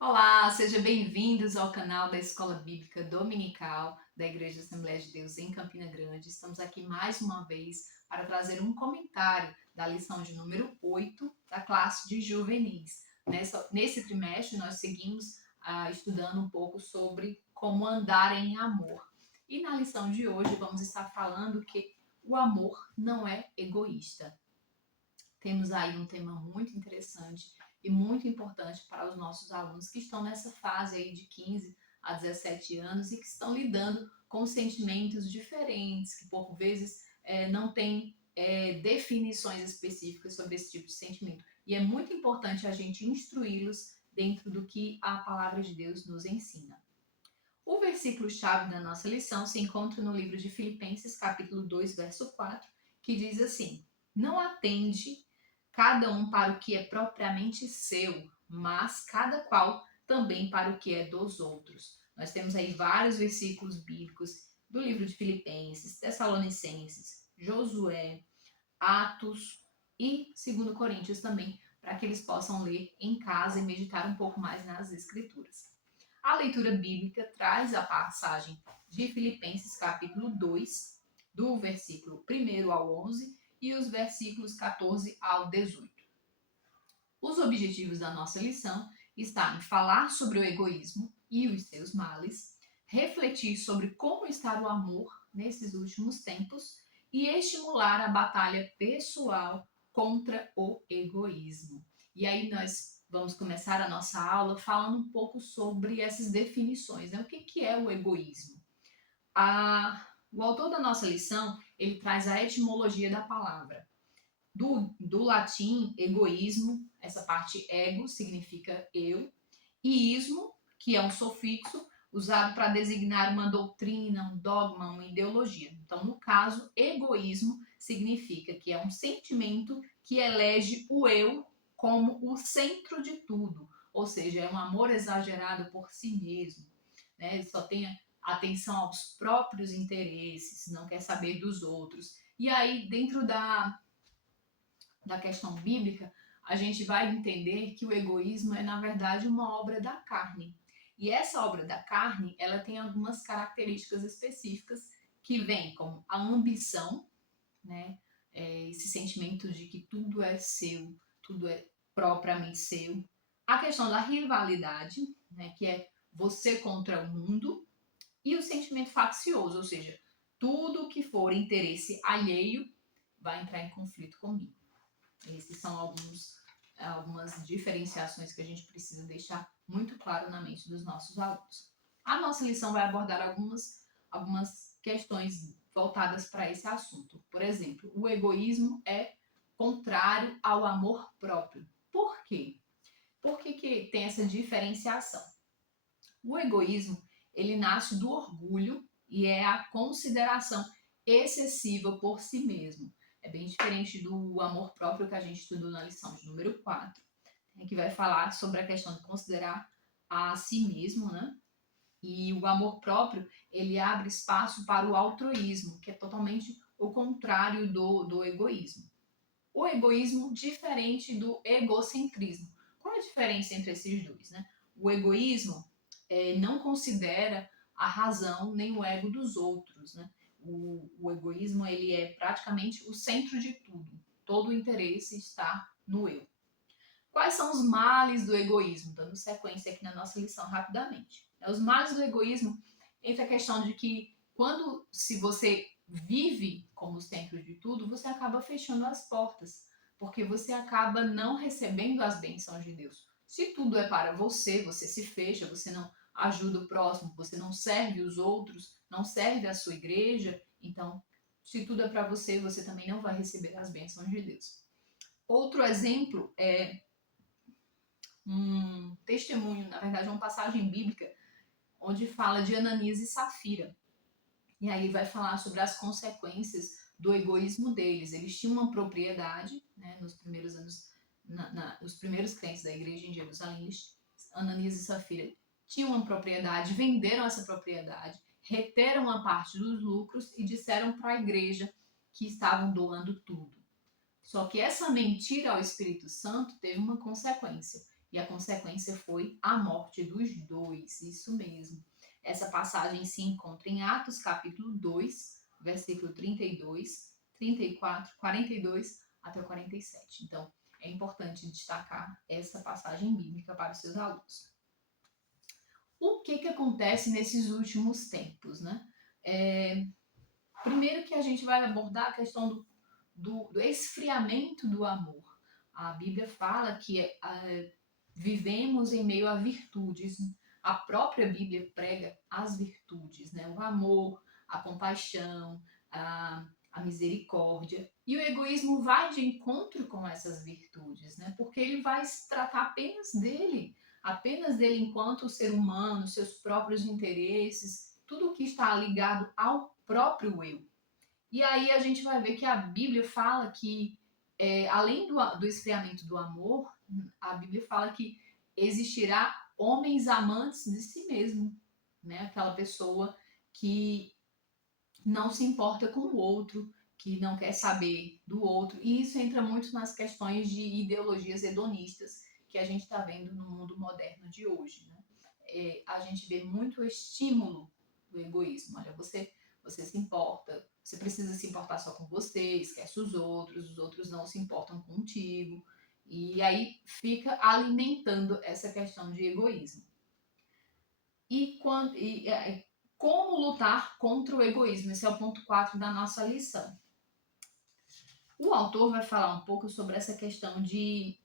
Olá, sejam bem-vindos ao canal da Escola Bíblica Dominical da Igreja Assembleia de Deus em Campina Grande. Estamos aqui mais uma vez para trazer um comentário da lição de número 8 da classe de juvenis. Nesse trimestre, nós seguimos estudando um pouco sobre como andar em amor. E na lição de hoje, vamos estar falando que o amor não é egoísta. Temos aí um tema muito interessante e muito importante para os nossos alunos que estão nessa fase aí de 15 a 17 anos e que estão lidando com sentimentos diferentes, que por vezes não têm definições específicas sobre esse tipo de sentimento. E é muito importante a gente instruí-los dentro do que a palavra de Deus nos ensina. O versículo-chave da nossa lição se encontra no livro de Filipenses, capítulo 2, verso 4, que diz assim: não atende cada um para o que é propriamente seu, mas cada qual também para o que é dos outros. Nós temos aí vários versículos bíblicos do livro de Filipenses, Tessalonicenses, Josué, Atos e 2 Coríntios também, para que eles possam ler em casa e meditar um pouco mais nas Escrituras. A leitura bíblica traz a passagem de Filipenses capítulo 2, do versículo 1 ao 11, e os versículos 14 ao 18. Os objetivos da nossa lição estão em falar sobre o egoísmo e os seus males, refletir sobre como está o amor nesses últimos tempos e estimular a batalha pessoal contra o egoísmo. E aí nós vamos começar a nossa aula falando um pouco sobre essas definições, né? O que é o egoísmo? O autor da nossa lição, ele traz a etimologia da palavra. Do latim, egoísmo, essa parte ego significa eu, e ismo, que é um sufixo usado para designar uma doutrina, um dogma, uma ideologia. Então, no caso, egoísmo significa que é um sentimento que elege o eu como o centro de tudo, ou seja, é um amor exagerado por si mesmo, né? Só tem atenção aos próprios interesses, não quer saber dos outros. E aí, dentro da questão bíblica, a gente vai entender que o egoísmo é, na verdade, uma obra da carne. E essa obra da carne, ela tem algumas características específicas que vêm como a ambição, né? Esse sentimento de que tudo é seu, tudo é propriamente seu. A questão da rivalidade, né? Que é você contra o mundo. E o sentimento faccioso, ou seja, tudo que for interesse alheio vai entrar em conflito comigo. Esses são algumas diferenciações que a gente precisa deixar muito claro na mente dos nossos alunos. A nossa lição vai abordar algumas questões voltadas para esse assunto. Por exemplo, o egoísmo é contrário ao amor próprio. Por quê? Por que tem essa diferenciação? O egoísmo, ele nasce do orgulho e é a consideração excessiva por si mesmo. É bem diferente do amor próprio que a gente estudou na lição de número 4, que vai falar sobre a questão de considerar a si mesmo, né? E o amor próprio, ele abre espaço para o altruísmo, que é totalmente o contrário do egoísmo. O egoísmo diferente do egocentrismo. Qual a diferença entre esses dois, né? O egoísmo não considera a razão nem o ego dos outros, né? O egoísmo, ele é praticamente o centro de tudo. Todo o interesse está no eu. Quais são os males do egoísmo? Dando sequência aqui na nossa lição rapidamente. Os males do egoísmo entra a questão de que se você vive como centro de tudo, você acaba fechando as portas, porque você acaba não recebendo as bênçãos de Deus. Se tudo é para você, você se fecha, você não ajuda o próximo, você não serve os outros, não serve a sua igreja, então, se tudo é para você, você também não vai receber as bênçãos de Deus. Outro exemplo é um testemunho, na verdade, uma passagem bíblica, onde fala de Ananias e Safira. E aí vai falar sobre as consequências do egoísmo deles. Eles tinham uma propriedade, né, nos primeiros anos, os primeiros crentes da igreja em Jerusalém, Ananias e Safira tinham uma propriedade, venderam essa propriedade, reteram uma parte dos lucros e disseram para a igreja que estavam doando tudo. Só que essa mentira ao Espírito Santo teve uma consequência. E a consequência foi a morte dos dois. Isso mesmo. Essa passagem se encontra em Atos capítulo 2, versículo 32, 34, 42 até o 47. Então, é importante destacar essa passagem bíblica para os seus alunos. O que acontece nesses últimos tempos, né? Primeiro que a gente vai abordar a questão do esfriamento do amor. A Bíblia fala que vivemos em meio a virtudes. A própria Bíblia prega as virtudes, né? O amor, a compaixão, a misericórdia. E o egoísmo vai de encontro com essas virtudes, né? Porque ele vai se tratar apenas dele enquanto ser humano, seus próprios interesses, tudo que está ligado ao próprio eu. E aí a gente vai ver que a Bíblia fala que, além do esfriamento do amor, a Bíblia fala que existirá homens amantes de si mesmo, né? Aquela pessoa que não se importa com o outro, que não quer saber do outro. E isso entra muito nas questões de ideologias hedonistas que a gente está vendo no mundo moderno de hoje, né? A gente vê muito estímulo do egoísmo. Olha, você se importa, você precisa se importar só com você, esquece os outros não se importam contigo. E aí fica alimentando essa questão de egoísmo. Como lutar contra o egoísmo? Esse é o ponto 4 da nossa lição. O autor vai falar um pouco sobre essa questão de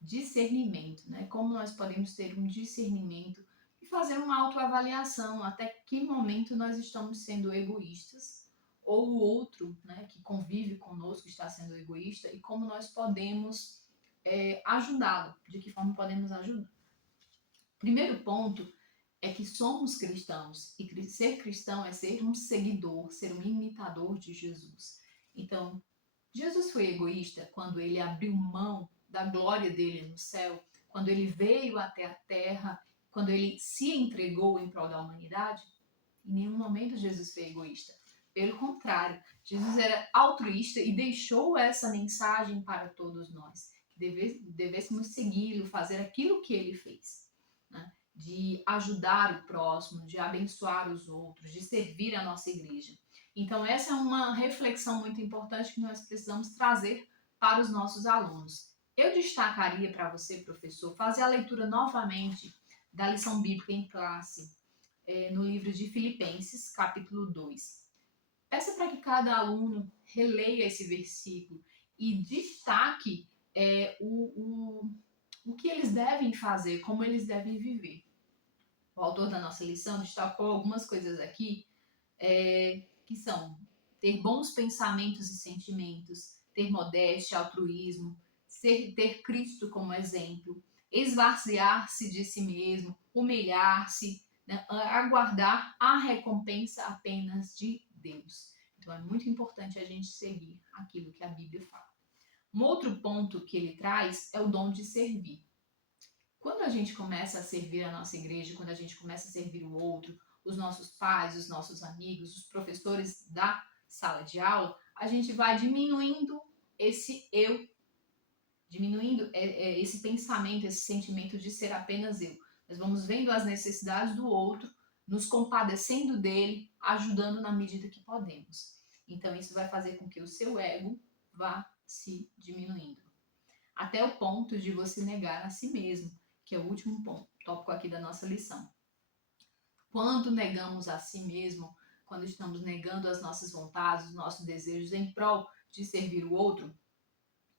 discernimento, né? Como nós podemos ter um discernimento e fazer uma autoavaliação, até que momento nós estamos sendo egoístas, ou o outro, né, que convive conosco está sendo egoísta, e como nós podemos ajudá-lo, de que forma podemos ajudar. Primeiro ponto é que somos cristãos, e ser cristão é ser um seguidor, ser um imitador de Jesus. Então, Jesus foi egoísta quando ele abriu mão da glória dele no céu, quando ele veio até a terra, quando ele se entregou em prol da humanidade. Em nenhum momento Jesus foi egoísta. Pelo contrário, Jesus era altruísta e deixou essa mensagem para todos nós, que devêssemos segui-lo, fazer aquilo que ele fez, né? De ajudar o próximo, de abençoar os outros, de servir a nossa igreja. Então, essa é uma reflexão muito importante que nós precisamos trazer para os nossos alunos. Eu destacaria para você, professor, fazer a leitura novamente da lição bíblica em classe, no livro de Filipenses, capítulo 2. Peça para que cada aluno releia esse versículo e destaque o que eles devem fazer, como eles devem viver. O autor da nossa lição destacou algumas coisas aqui, que são ter bons pensamentos e sentimentos, ter modéstia, altruísmo, ter Cristo como exemplo, esvaziar-se de si mesmo, humilhar-se, né, aguardar a recompensa apenas de Deus. Então é muito importante a gente seguir aquilo que a Bíblia fala. Um outro ponto que ele traz é o dom de servir. Quando a gente começa a servir a nossa igreja, quando a gente começa a servir o outro, os nossos pais, os nossos amigos, os professores da sala de aula, a gente vai diminuindo esse eu, diminuindo esse pensamento, esse sentimento de ser apenas eu. Nós vamos vendo as necessidades do outro, nos compadecendo dele, ajudando na medida que podemos. Então isso vai fazer com que o seu ego vá se diminuindo. Até o ponto de você negar a si mesmo, que é o último ponto, tópico aqui da nossa lição. Quando negamos a si mesmo, quando estamos negando as nossas vontades, os nossos desejos em prol de servir o outro,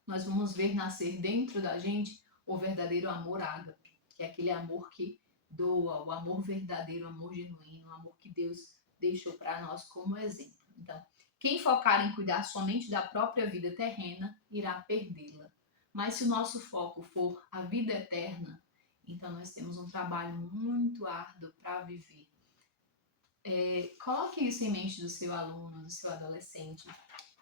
nós vamos ver nascer dentro da gente o verdadeiro amor ágape, que é aquele amor que doa, o amor verdadeiro, o amor genuíno, o amor que Deus deixou para nós como exemplo. Então, quem focar em cuidar somente da própria vida terrena, irá perdê-la. Mas se o nosso foco for a vida eterna, então nós temos um trabalho muito árduo para viver. Coloque isso em mente do seu aluno, do seu adolescente,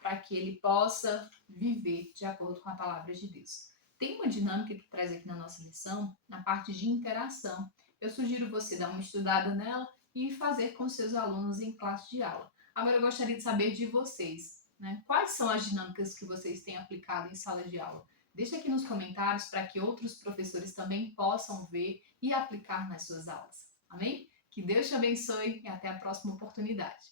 para que ele possa viver de acordo com a palavra de Deus. Tem uma dinâmica que traz aqui na nossa lição, na parte de interação. Eu sugiro você dar uma estudada nela e fazer com seus alunos em classe de aula. Agora eu gostaria de saber de vocês, né? Quais são as dinâmicas que vocês têm aplicado em sala de aula? Deixa aqui nos comentários para que outros professores também possam ver e aplicar nas suas aulas. Amém? Que Deus te abençoe e até a próxima oportunidade.